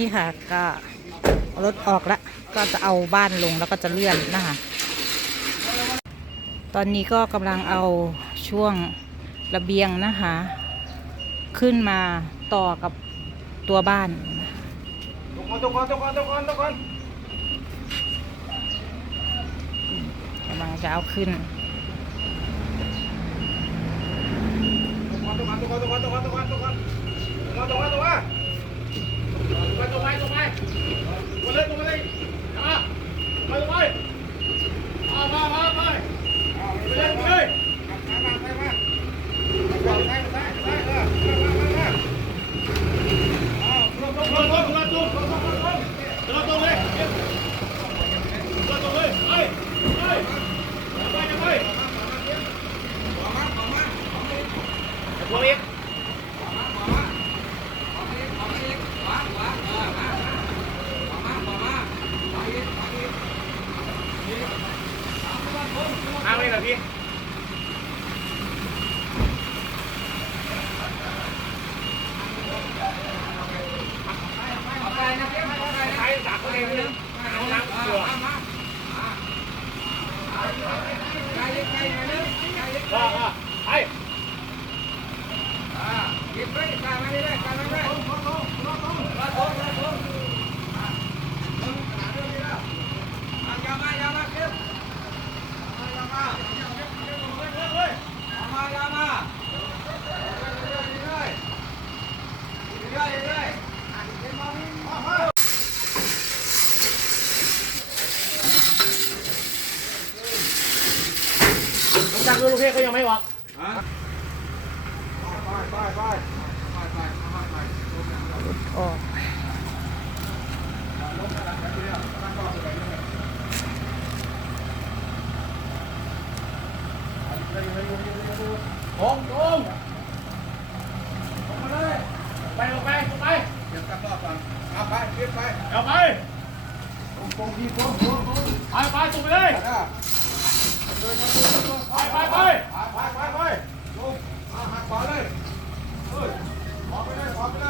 นี่ค่ะก็รถออกละก็จะเอาบ้านลงแล้วก็จะเลื่อนนะคะตอนนี้ก็กำลังเอาช่วงระเบียงนะคะ ขึ้นมาต่อกับตัวบ้านทุกคนทุกคนทุกคนทุกคนทุกคนกำลังจะเอาขึ้น ลงอีกเอาเลยเหรอพี่ใช้ดักเลยนึงเอาน้ำตัวว่าว่าไป จักรลูกเทพเขายังไม่วางไปไปไปออกตรงตรงมาเลยไปลงไปลงไปเดี๋ยวกลับรอบก่อนเอาไปเรียบไปเอาไปตรงตรงที่ตรงตรงตรงไปไปตรงไปเลยนะ ไปไปไปไปไปไปไปลงมาหักขวาเลยเฮ้ยขวาไปเลยขวาไปเลย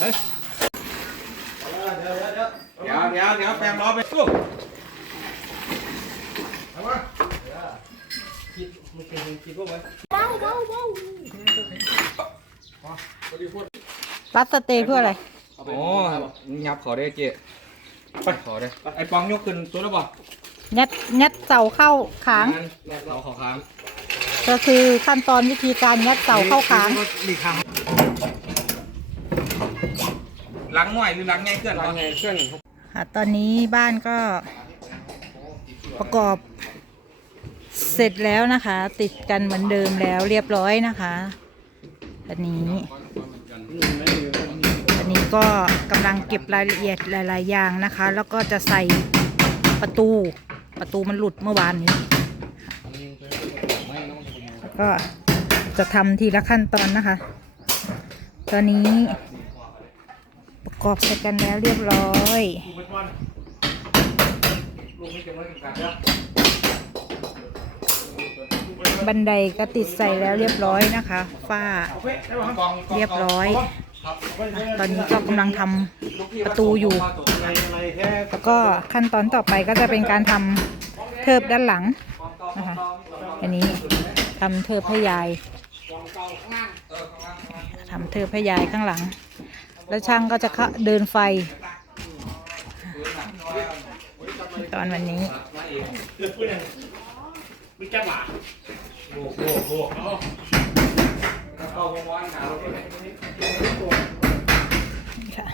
เฮ้ยเดี๋ยวเดี๋ยวเดี๋ยวเดี๋ยวเดี๋ยวแปมล้อไปตู้เอามาคิดมันเป็นคิดพวกมันเบาเบาเบาพอดีพูดพลาสติกเพื่ออะไร โอ้ยับเขาได้เจ๊ ไปขอได้ไอ้ปองยกขึ้นตัวแล้วบ่ยัดยัดเสาเข้าขางเราขอค้างก็คือขั้นตอนวิธีการยัดเสาเข้าขางหลีกค้างล้างหน่อยหรือล้างไงเคลื่อนล้างไงเคลื่อนค่ะตอนนี้บ้านก็ประกอบเสร็จแล้วนะคะ ติดกันเหมือนเดิมแล้วเรียบร้อยนะคะอันนี้อันนี้ ก็กำลังเก็บรายละเอียดหลาย ๆ อย่างนะคะ แล้วก็จะใส่ประตูประตูมันหลุดเมื่อวานนี้แล้วก็จะทำทีละขั้นตอนนะคะ ตอนนี้ประกอบเสร็จกันแล้วเรียบร้อยบันไดก็ติดใส่แล้วเรียบร้อยนะคะ ฝ้าเรียบร้อย ตอนนี้ก็กำลังทำประตูอยู่ แล้วก็ขั้นตอนต่อไปก็จะเป็นการทำเทิบด้านหลังนะคะอันนี้ทำเธอพระยายทำเธอพระยายข้างหลัง แล้วช่างก็จะเดินไฟ ตอนวันนี้มาเองมีแก้หวาโอ้โอ้โหแล้วก็ ค่ะ